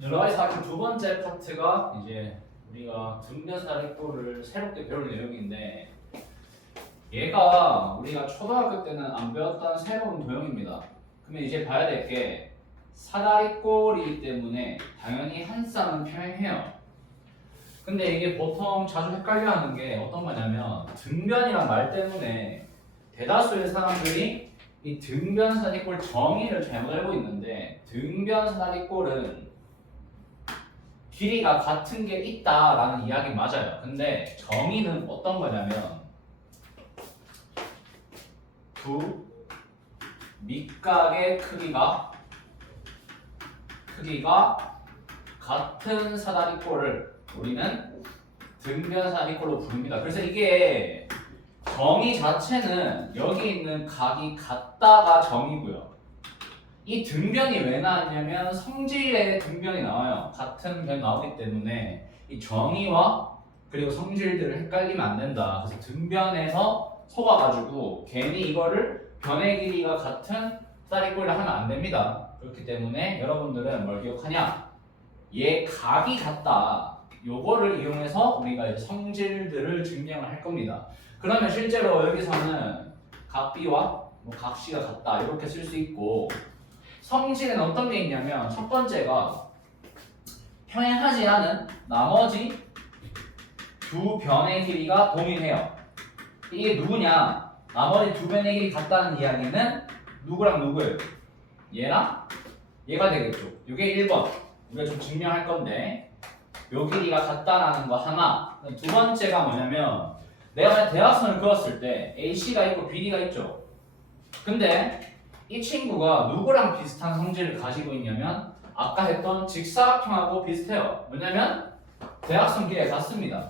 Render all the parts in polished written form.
르라이 사기 두 번째 파트가 이제 우리가 등변사다리꼴을 새롭게 배울 내용인데 얘가 우리가 초등학교 때는 안 배웠던 새로운 도형입니다. 그러면 이제 봐야 될 게 사다리꼴이기 때문에 당연히 한 쌍은 평행해요. 근데 이게 보통 자주 헷갈려 하는 게 어떤 거냐면 등변이란 말 때문에 대다수의 사람들이 이 등변사다리꼴 정의를 잘못 알고 있는데 등변사다리꼴은 길이가 같은 게 있다라는 이야기 맞아요. 근데 정의는 어떤 거냐면 두 밑각의 크기가 같은 사다리꼴을 우리는 등변사다리꼴로 부릅니다. 그래서 이게 정의 자체는 여기 있는 각이 같다가 정의고요. 이 등변이 왜 나왔냐면 성질의 등변이 나와요. 같은 변이 나오기 때문에 이 정의와 그리고 성질들을 헷갈리면 안 된다. 그래서 등변에서 속아가지고 괜히 이거를 변의 길이가 같은 사다리꼴을 하면 안 됩니다. 그렇기 때문에 여러분들은 뭘 기억하냐? 얘 각이 같다. 요거를 이용해서 우리가 이제 성질들을 증명을 할 겁니다. 그러면 실제로 여기서는 각 B와 각 C가 같다 이렇게 쓸 수 있고 성질은 어떤 게 있냐면 첫 번째가 평행하지 않은 나머지 두 변의 길이가 동일해요. 이게 누구냐? 나머지 두 변의 길이 같다는 이야기는 누구랑 누구예요? 얘랑 얘가 되겠죠. 이게 1번. 우리가 좀 증명할 건데 요 길이가 같다라는 거 하나. 두 번째가 뭐냐면 내가 만약 대각선을 그었을 때 AC가 있고 BD가 있죠. 근데 이 친구가 누구랑 비슷한 성질을 가지고 있냐면 아까 했던 직사각형하고 비슷해요. 왜냐면 대각선 길이가 같습니다.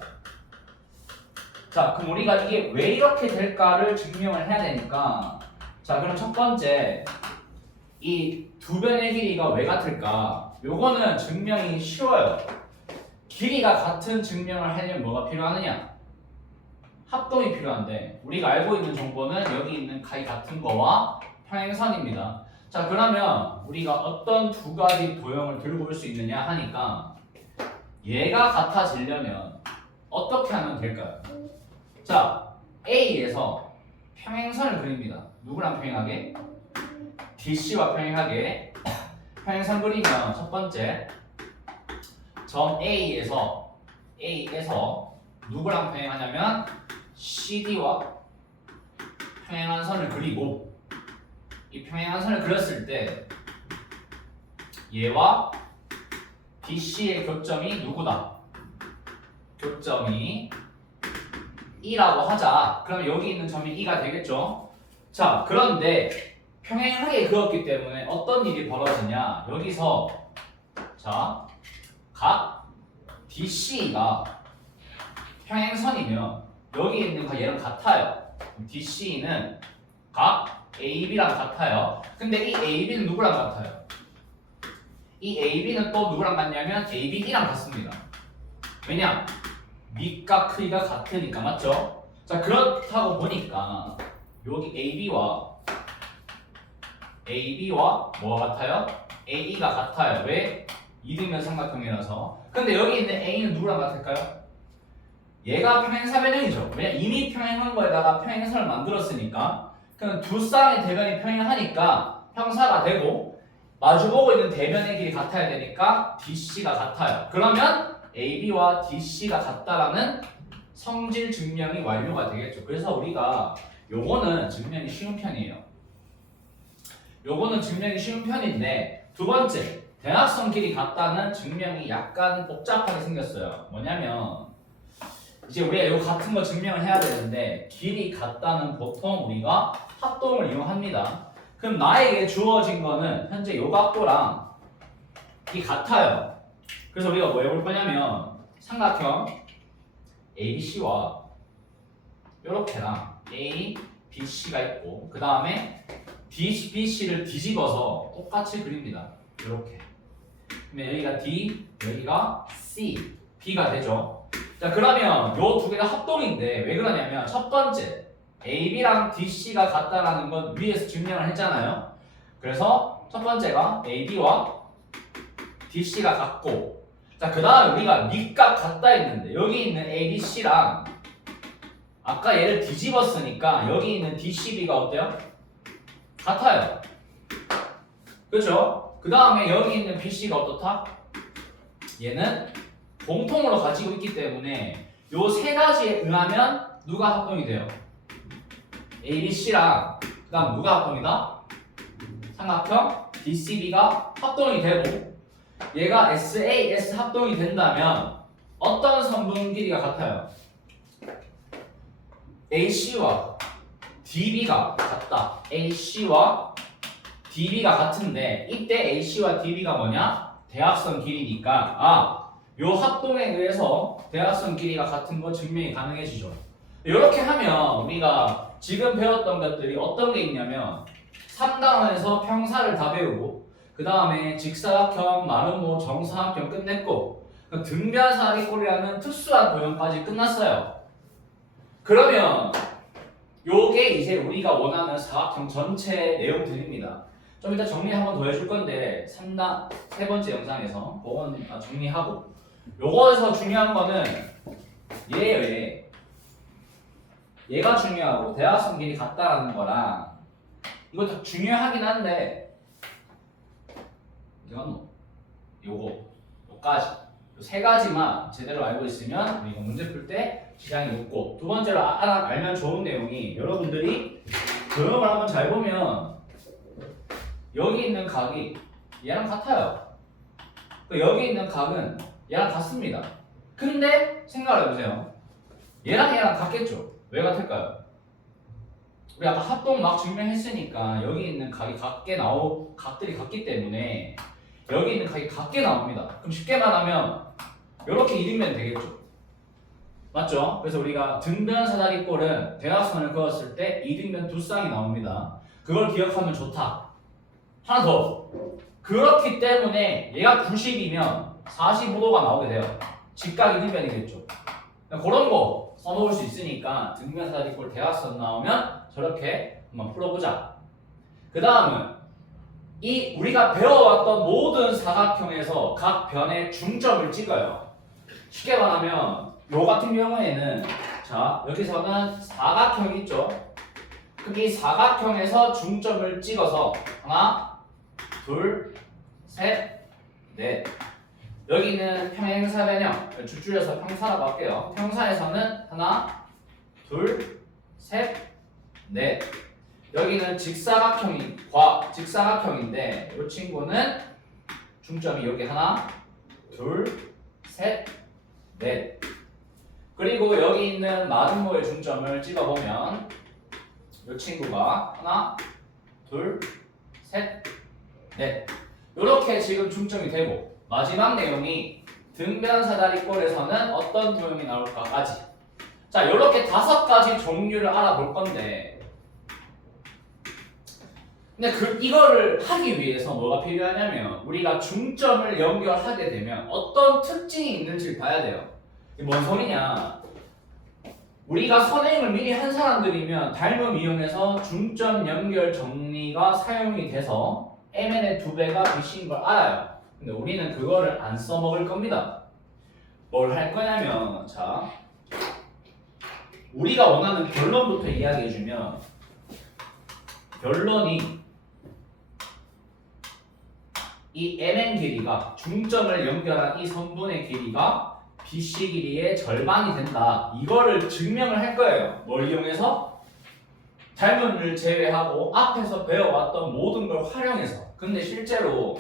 자, 그럼 우리가 이게 왜 이렇게 될까를 증명을 해야 되니까 자, 그럼 첫 번째 이 두 변의 길이가 왜 같을까? 요거는 증명이 쉬워요. 길이가 같은 증명을 하려면 뭐가 필요하느냐? 합동이 필요한데 우리가 알고 있는 정보는 여기 있는 각이 같은 거와 평행선입니다. 자, 그러면 우리가 어떤 두 가지 도형을 들고 올 수 있느냐 하니까 얘가 같아지려면 어떻게 하면 될까요? 자, A에서 평행선을 그립니다. 누구랑 평행하게? DC와 평행하게 평행선 그리면 첫 번째 점 A에서 누구랑 평행하냐면 CD와 평행한 선을 그리고 이 평행한 선을 그렸을 때 얘와 BC의 교점이 누구다? 교점이 E라고 하자. 그럼 여기 있는 점이 E가 되겠죠? 자, 그런데 평행하게 그었기 때문에 어떤 일이 벌어지냐? 여기서 자, 각 DC가 평행선이면 여기 있는 각 얘랑 같아요. DC는 각 AB랑 같아요. 근데 이 AB는 누구랑 같아요? 이 AB는 또 누구랑 같냐면 ABD랑 같습니다. 왜냐? 밑각 크기가 같으니까 맞죠? 자, 그렇다고 보니까 여기 AB와 뭐가 같아요? AE가 같아요. 왜? 이등변 삼각형이라서. 근데 여기 있는 A는 누구랑 같을까요? 얘가 평행사 변형이죠. 왜냐? 이미 평행한 거에다가 평행선을 만들었으니까. 그럼 두 쌍의 대변이 평행하니까 평사가 되고 마주보고 있는 대변의 길이 같아야 되니까 DC가 같아요. 그러면 AB와 DC가 같다라는 성질 증명이 완료가 되겠죠. 그래서 우리가 요거는 증명이 쉬운 편이에요. 요거는 증명이 쉬운 편인데 두 번째 대각선 길이 같다는 증명이 약간 복잡하게 생겼어요. 뭐냐면 이제 우리가 요 같은 거 증명을 해야 되는데 길이 같다는 보통 우리가 합동을 이용합니다. 그럼 나에게 주어진 거는 현재 요 각도랑 이 같아요. 그래서 우리가 뭐 해볼 거냐면 삼각형 ABC와 요렇게랑 A, BC가 있고 그 다음에 BC를 뒤집어서 똑같이 그립니다. 이렇게. 그러면 여기가 D, 여기가 C, B가 되죠. 자, 그러면 요 두 개가 합동인데 왜 그러냐면 첫 번째 AB랑 DC가 같다라는 건 위에서 증명을 했잖아요. 그래서 첫 번째가 AB와 DC가 같고, 자, 그 다음에 우리가 밑값 같다 했는데 여기 있는 ADC랑 아까 얘를 뒤집었으니까 여기 있는 DCB가 어때요? 같아요. 그죠? 그 다음에 여기 있는 BC가 어떻다? 얘는 공통으로 가지고 있기 때문에 요 세 가지에 의하면 누가 합동이 돼요? ABC랑 그 다음 누가 합동이다? 삼각형 DCB가 합동이 되고, 얘가 SAS 합동이 된다면 어떤 선분 길이가 같아요? AC와 DB가 같다. AC와 DB가 같은데 이때 AC와 DB가 뭐냐? 대합선 길이니까 요 합동에 의해서 대합선 길이가 같은 거 증명이 가능해지죠. 이렇게 하면 우리가 지금 배웠던 것들이 어떤 게 있냐면 3단원에서 평사를 다 배우고, 그 다음에 직사각형, 마름모, 정사각형 끝냈고, 등변사리꼴이라는 특수한 도형까지 끝났어요. 그러면 요게 이제 우리가 원하는 사각형 전체 내용들입니다. 좀 이따 정리 한번 더 해줄 건데 세 번째 영상에서 그건 정리하고, 요거에서 중요한 거는 얘예요. 얘가 중요하고 대합선 길이 같다라는 거랑 이거 다 중요하긴 한데 이건 요까지 요 세 가지만 제대로 알고 있으면 우리가 문제 풀 때 지장이 없고, 두 번째로 알면 좋은 내용이 여러분들이 도형을 한번 잘 보면 여기 있는 각이 얘랑 같아요. 여기 있는 각은 얘랑 같습니다. 근데 생각을 해보세요. 얘랑 같겠죠? 왜 같을까요? 우리 아까 합동 막 증명했으니까 여기 있는 각이 각들이 같기 때문에 여기 있는 각이 같게 나옵니다. 그럼 쉽게 말하면 이렇게 이등변 되겠죠? 맞죠? 그래서 우리가 등변 사다리꼴은 대각선을 그었을 때 이등변 두 쌍이 나옵니다. 그걸 기억하면 좋다. 하나 더. 그렇기 때문에 얘가 90이면 45도가 나오게 돼요. 직각 이등변이겠죠. 그런 거 써놓을 수 있으니까 등변 사다리꼴 대각선 나오면 저렇게 한번 풀어보자. 그 다음은 이 우리가 배워왔던 모든 사각형에서 각 변의 중점을 찍어요. 쉽게 말하면 요 같은 경우에는 자 여기서는 사각형 있죠. 그럼 이 사각형에서 중점을 찍어서 하나, 둘, 셋, 넷. 여기는 평행사변형, 줄여서 평사라고 할게요. 평사에서는 하나, 둘, 셋, 넷. 여기는 직사각형인데 이 친구는 중점이 여기 하나, 둘, 셋, 넷. 그리고 여기 있는 마름모의 중점을 찍어보면 이 친구가 하나, 둘, 셋, 넷. 이렇게 지금 중점이 되고, 마지막 내용이 등변사다리꼴에서는 어떤 도형이 나올까까지. 자, 이렇게 5가지 종류를 알아볼 건데, 근데 이거를 하기 위해서 뭐가 필요하냐면 우리가 중점을 연결하게 되면 어떤 특징이 있는지를 봐야 돼요. 이게 뭔 소리냐? 우리가 선행을 미리 한 사람들이면 닮음 이용해서 중점 연결 정리가 사용이 돼서 MN의 2배가 BC인 걸 알아요. 근데 우리는 그거를 안 써먹을 겁니다. 뭘 할 거냐면, 자, 우리가 원하는 결론부터 이야기해주면, 결론이 이 MN 길이가 중점을 연결한 이 선분의 길이가 BC 길이의 절반이 된다. 이거를 증명을 할 거예요. 뭘 이용해서? 닮음을 제외하고 앞에서 배워왔던 모든 걸 활용해서. 근데 실제로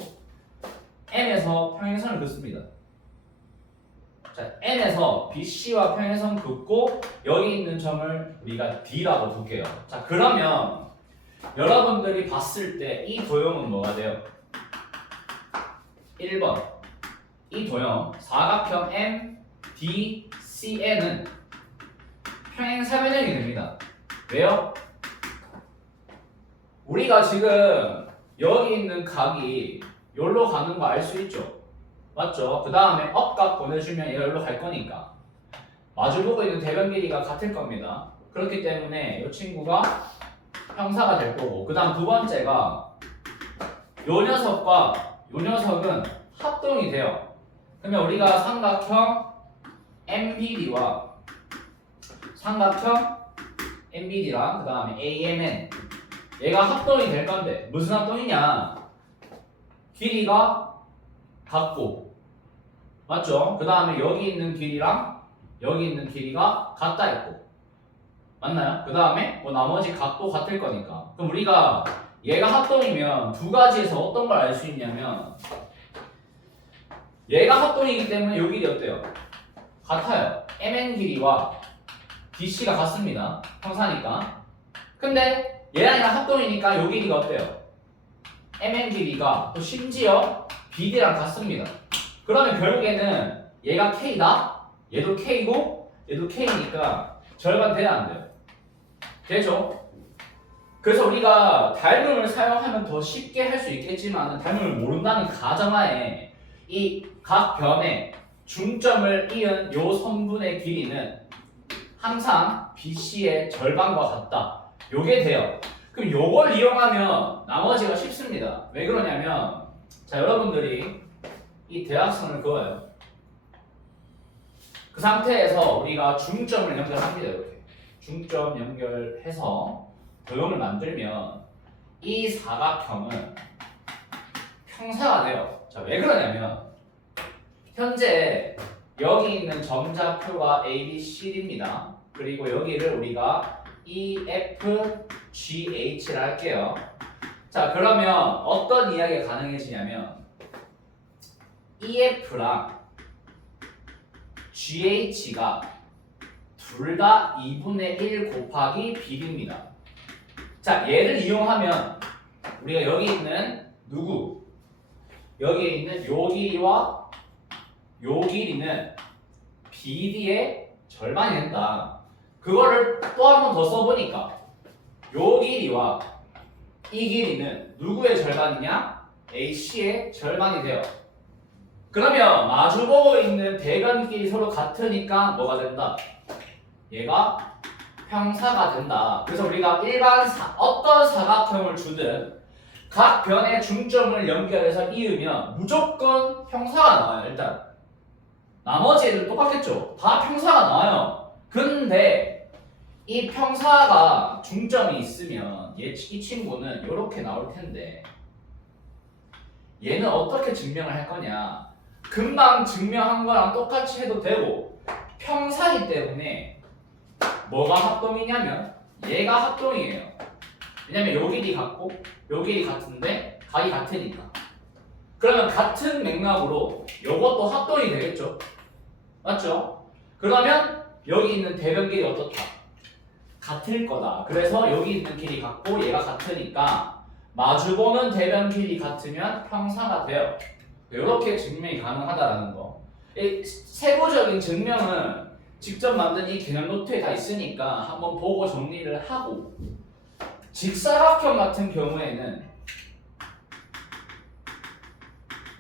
M에서 평행선을 긋습니다. 자, M에서 BC와 평행선 긋고 여기 있는 점을 우리가 D라고 둘게요. 자, 그러면 여러분들이 봤을 때 이 도형은 뭐가 돼요? 1번. 이 도형 사각형 MDCN은 평행사변형이 됩니다. 왜요? 우리가 지금 여기 있는 각이 여기로 가는 거 알 수 있죠? 맞죠? 그 다음에 업각 보내주면 얘가 여기로 갈 거니까 마주보고 있는 대변 길이가 같을 겁니다. 그렇기 때문에 이 친구가 평사가 될 거고, 그 다음 두 번째가 요 녀석과 이 녀석은 합동이 돼요. 그러면 우리가 삼각형 MBD와 삼각형 MBD랑 그 다음에 AMN 얘가 합동이 될 건데 무슨 합동이냐? 길이가 같고 맞죠? 그 다음에 여기 있는 길이랑 여기 있는 길이가 같다 했고 맞나요? 그 다음에 뭐 나머지 각도 같을 거니까 그럼 우리가 얘가 합동이면 두 가지에서 어떤 걸 알 수 있냐면 얘가 합동이기 때문에 요 길이 어때요? 같아요. MN 길이와 BC가 같습니다. 평사니까. 근데 얘랑 얘랑 합동이니까 요 길이가 어때요? MN 길이가 또 심지어 BD랑 같습니다. 그러면 결국에는 얘가 K다. 얘도 K고 얘도 K니까 절반 돼야 안 돼요. 되죠? 그래서 우리가 닮음을 사용하면 더 쉽게 할 수 있겠지만 닮음을 모른다는 가정하에 이 각 변의 중점을 이은 요 선분의 길이는 항상 BC의 절반과 같다. 요게 돼요. 그럼 요걸 이용하면 나머지가 쉽습니다. 왜 그러냐면 자 여러분들이 이 대각선을 그어요. 그 상태에서 우리가 중점을 연결합니다. 이렇게 중점 연결해서 도형을 만들면 이 사각형은 평사가 돼요. 자, 왜 그러냐면 현재 여기 있는 점좌표가 ABCD입니다. 그리고 여기를 우리가 EFGH를 할게요. 자, 그러면 어떤 이야기가 가능해지냐면 EF랑 GH가 둘 다 2분의 1 곱하기 BD입니다. 자, 얘를 이용하면 우리가 여기 있는 누구? 여기에 있는 요 길이와 요 길이는 BD의 절반이 된다. 그거를 또 한 번 더 써보니까 요 길이와 이 길이는 누구의 절반이냐? AC의 절반이 돼요. 그러면 마주보고 있는 대변끼리 서로 같으니까 뭐가 된다? 얘가 평사가 된다. 그래서 우리가 어떤 사각형을 주든 각 변의 중점을 연결해서 이으면 무조건 평사가 나와요. 일단 나머지 애들 똑같겠죠? 다 평사가 나와요. 근데 이 평사가 중점이 있으면 이 친구는 이렇게 나올 텐데 얘는 어떻게 증명을 할 거냐? 금방 증명한 거랑 똑같이 해도 되고 평사이기 때문에 뭐가 합동이냐면 얘가 합동이에요. 왜냐면 요 길이 같고 요 길이 같은데 각이 같으니까. 그러면 같은 맥락으로 요것도 합동이 되겠죠? 맞죠? 그러면 여기 있는 대변 길이 어떻다? 같을 거다. 그래서 여기 있는 길이 같고 얘가 같으니까 마주보는 대변 길이 같으면 평사가 돼요. 이렇게 증명이 가능하다라는 거. 이 세부적인 증명은 직접 만든 이 개념 노트에 다 있으니까 한번 보고 정리를 하고 직사각형 같은 경우에는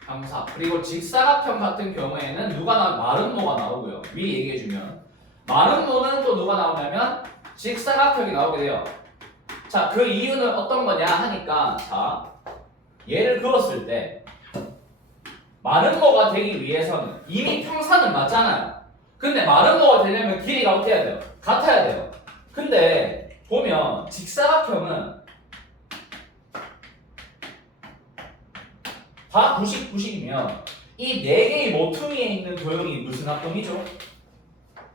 평사 그리고 직사각형 같은 경우에는 마름모가 나오고요. 미리 얘기해주면 마름모는 또 누가 나오냐면 직사각형이 나오게 돼요. 자, 그 이유는 어떤 거냐 하니까 자 얘를 그었을 때 마름모가 되기 위해서는 이미 평사는 맞잖아요. 근데 마름모가 되려면 길이가 어떻게 해야 돼요? 같아야 돼요. 근데 보면 직사각형은 다 90, 90이면 이 네 개의 모퉁이에 있는 도형이 무슨 합동이죠?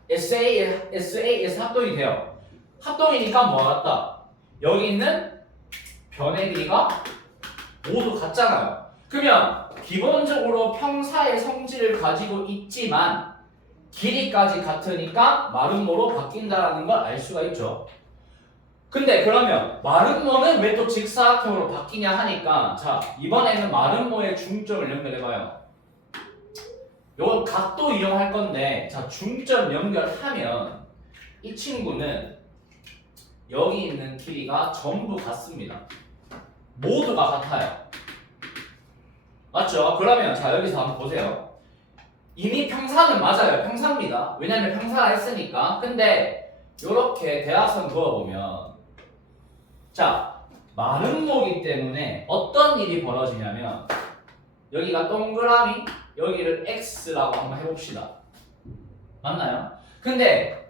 SA에서 합동이 돼요. 합동이니까 뭐가 같다? 여기 있는 변의 길이가 모두 같잖아요. 그러면 기본적으로 평사의 성질을 가지고 있지만 길이까지 같으니까 마름모로 바뀐다는 걸 알 수가 있죠. 근데 그러면 마름모는 왜 또 직사각형으로 바뀌냐 하니까 자 이번에는 마름모의 중점을 연결해봐요. 요건 각도 이용할 건데 자 중점 연결하면 이 친구는 여기 있는 길이가 전부 같습니다. 모두가 같아요. 맞죠? 그러면 자 여기서 한번 보세요. 이미 평사는 맞아요. 평사입니다. 왜냐면 평사가 했으니까. 근데 요렇게 대각선 그어보면 자 마름모기 때문에 어떤 일이 벌어지냐면 여기가 동그라미, 여기를 x라고 한번 해봅시다. 맞나요? 근데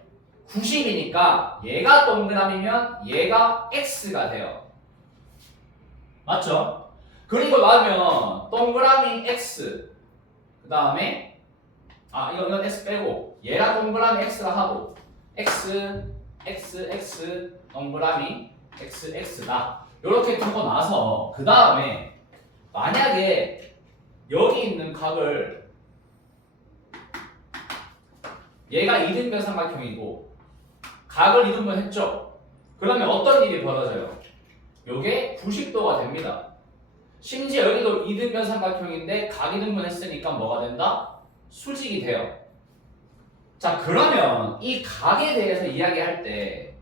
90이니까 얘가 동그라미면 얘가 x가 돼요. 맞죠? 그리고 나면 동그라미 x 그 다음에 이건 x 빼고 얘가 동그라미 x라 하고 x 동그라미 x다 이렇게 두고 나서 그 다음에 만약에 여기 있는 각을 얘가 이등변 삼각형이고 각을 이등변 했죠? 그러면 어떤 일이 벌어져요? 요게 90도가 됩니다. 심지어 여기도 이등변 삼각형인데 각 이등변 했으니까 뭐가 된다? 수직이 돼요. 자, 그러면 이 각에 대해서 이야기할 때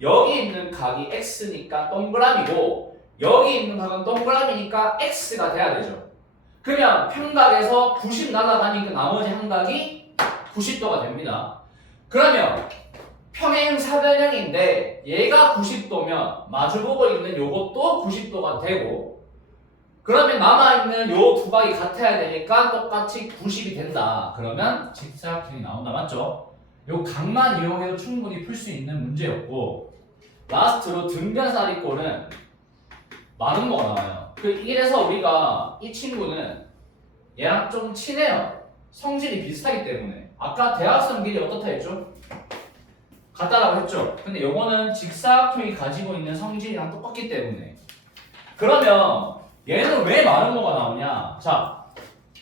여기 있는 각이 x니까 동그라미고 여기 있는 각은 동그라미니까 x가 돼야 되죠. 그러면 평각에서 90 날아가니까 나머지 한 각이 90도가 됩니다. 그러면 평행사변형인데 얘가 90도면 마주보고 있는 요것도 90도가 되고 그러면 남아있는 요 두 각이 같아야 되니까 똑같이 90이 된다. 그러면 직사각형이 나온다. 맞죠? 요 각만 이용해도 충분히 풀 수 있는 문제였고 라스트로 등변사리꼴은 마름모가 나와요. 이래서 우리가 이 친구는 얘랑 좀 친해요. 성질이 비슷하기 때문에. 아까 대각선 길이 어떻다 했죠? 같다라고 했죠? 근데 요거는 직사각형이 가지고 있는 성질이랑 똑같기 때문에. 그러면 얘는 왜 마름모가 나오냐? 자,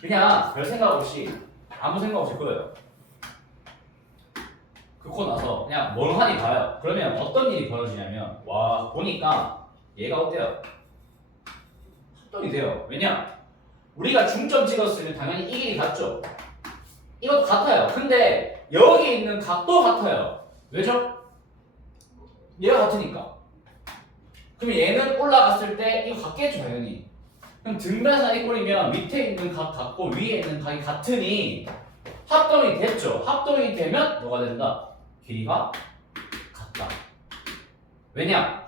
그냥 별 생각 없이 아무 생각 없이 그려요. 긋고 나서 그냥 멍하니 봐요. 그러면 어떤 일이 벌어지냐면 와 보니까 얘가 어때요? 합동이 돼요. 왜냐? 우리가 중점 찍었으면 당연히 이 길이 같죠? 이것도 같아요. 근데 여기 있는 각도 같아요. 왜죠? 얘가 같으니까. 그럼 얘는 올라갔을 때 이거 같겠죠 당연히. 그럼 등변사리꼴이면 밑에 있는 각 같고 위에 있는 각이 같으니 합동이 됐죠. 합동이 되면 뭐가 된다? 길이가 같다. 왜냐?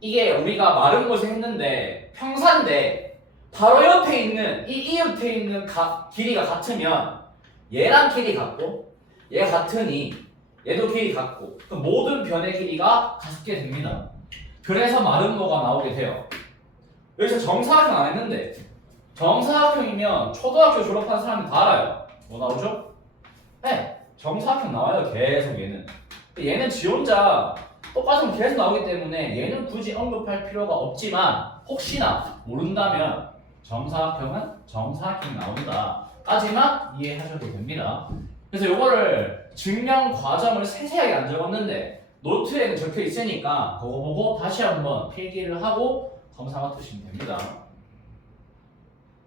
이게 우리가 마른 곳에 했는데 평사인데 바로 옆에 있는 이 이웃에 있는 길이가 같으면 얘랑 길이 같고 얘 같으니 얘도 길이 같고 그럼 모든 변의 길이가 같게 됩니다. 그래서 마름모가 나오게 돼요. 여기서 정사각형 안 했는데 정사각형이면 초등학교 졸업한 사람이 다 알아요. 뭐 나오죠? 네, 정사각형 나와요. 계속 얘는. 얘는 지 혼자 똑같은 계속 나오기 때문에 얘는 굳이 언급할 필요가 없지만 혹시나 모른다면 정사각형은 정사각형이 나온다 까지만 이해하셔도 됩니다. 그래서 요거를 증명 과정을 세세하게 안 적었는데 노트에는 적혀 있으니까 그거 보고 다시 한번 필기를 하고 검사 맡으시면 됩니다.